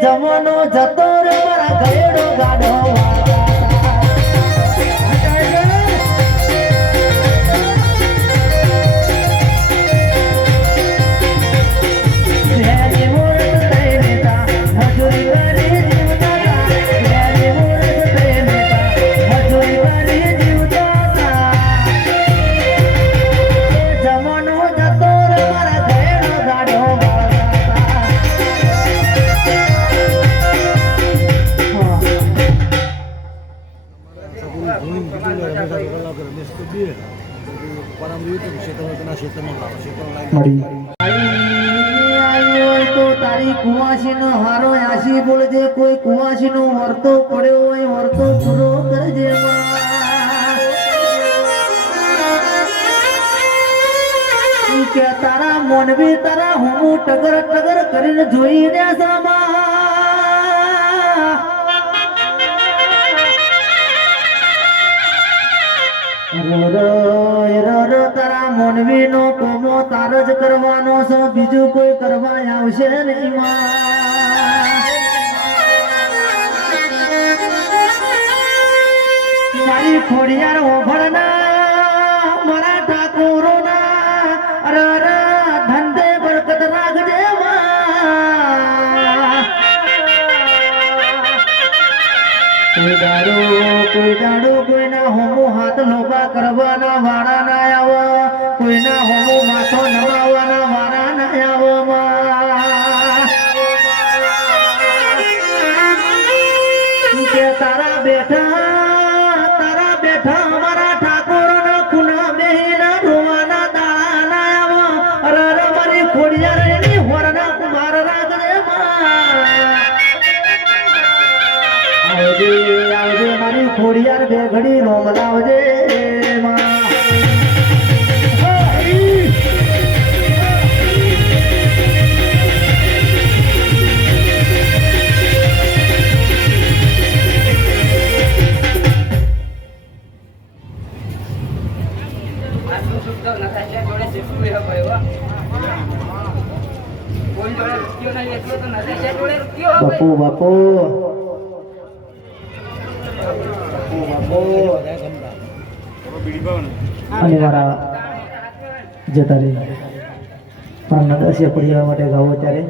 જમનો જતો રે મારા ગયેડો ગાડો તારી કુવાસી નો હારો આશી બોલજે કોઈ કુવાસી નો વર્તો પડ્યો હોય વર્તો પૂરો કરજે કે તારા મોનવી તારા હું ટગર ટગર કરીને જોઈને સામા તારા મોનવી નો કોમો તાર જ કરવાનો છે બીજું કોઈ કરવા આવશે નહીં મારી ખોડિયાર ઓભળના મારા ઠાકોરો ના ધંધે બરકત રાખજે કોઈ દાડો કોઈના હોમો હાથ લોબા કરવાના વાળા ના આવો કોઈના હોમો માથો નમાવવાના વાળા ના આવો કે તારા બેઠા અમારા ઠાકોર ના ખૂણા બેહીના રોવાના દાળા ના આવો અરે મારી ખોડિયાર એની હોરના કુમાર રાખજે આવજે મારી ખોડિયાર બે ઘડી રોમ લાવજે બાપુ બાપુ અને મારા જતા રહી પણ નદાસિયા પડિયા માટે ગાવો ત્યારે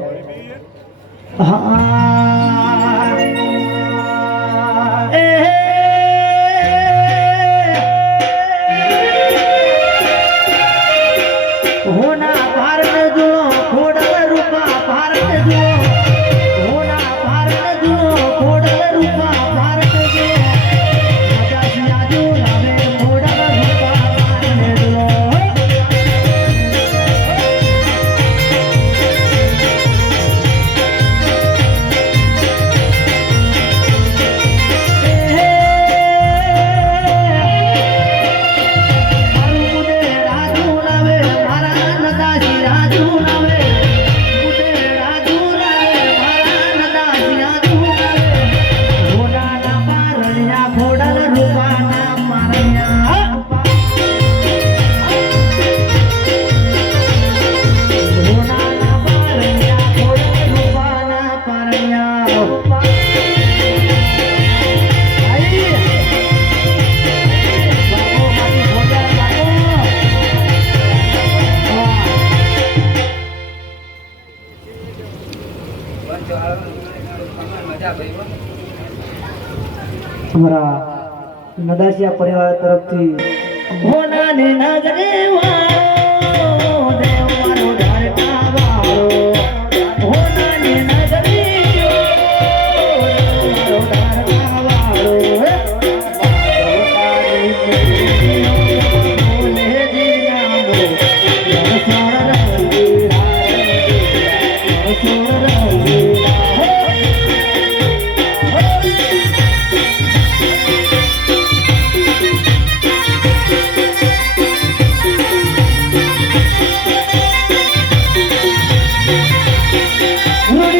હોના ભારત જુઓ ખોડલ રૂપા ભારત જુઓ હોના ભારત જુઓ ખોડલ રૂપા ભારત જુઓ અમારા નદાસિયા પરિવાર તરફથી હોનાની નગરે રૂડી